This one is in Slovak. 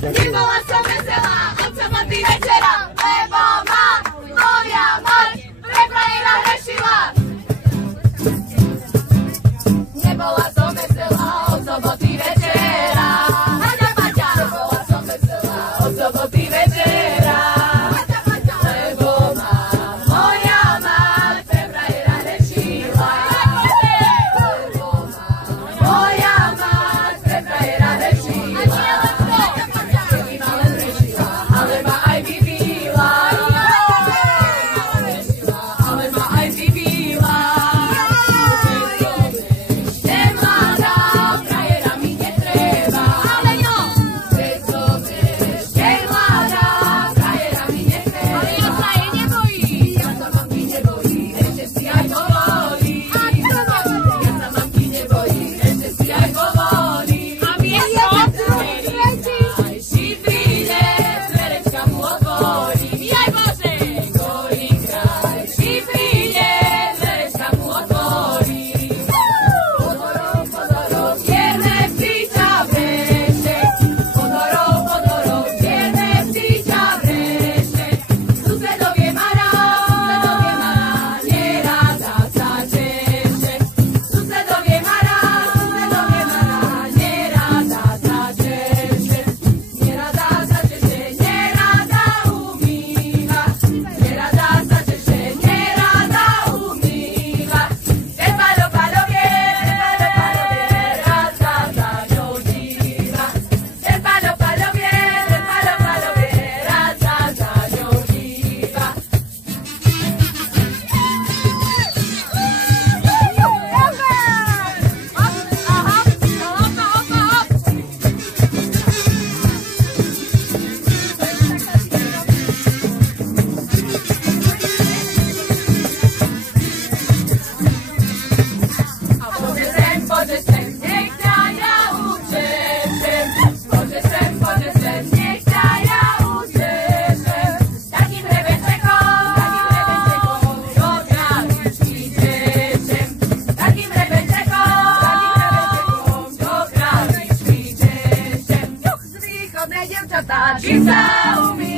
Nebola som veselá od soboty večera, lebo ma moja mať pre frajera hrešila. Nebola som veselá od soboty večera, nebola som veselá od soboty večera, lebo ma moja mať pre frajera hrešila. Lebo ma moja mať pre frajera hrešila. Ale ma aj vybíla. Ale ma aj vybíla. Ešte mladá, frajera mi netreba. Ale jo! Keď som ešte mladá, frajera mi netreba. Ale ja sa jej nebojím. Ja sa mamky nebojím, ešte si aj povolím. Ja sa mamky nebojím, ešte si aj povolím. A miesto aj šifríne, dverečka mu otvorím. Jaj Bože! Kolikrát šifríne, dverečka mu otvorím. Podorov, podorov, čierne psíča breše. Podorov, čierne psíča breše. Susedovie mará, nerada sa češe. Susedovie mará, nerada sa češe. Nerada sa češe, nerada umýva. Nerada sa češe, nerada umýva. Ten paľo, paľovie, raz sa za ňou díva. Ten paľo, paľovie, raz sa za ňou díva. Poďte sem, nech ťa ja učešem. Poďte sem, nech ťa ja učešem. Takým rebenčekom, do králičky češem. Takým rebenčekom, do králičky češem. Z východnej dievčatá, čím sa umí.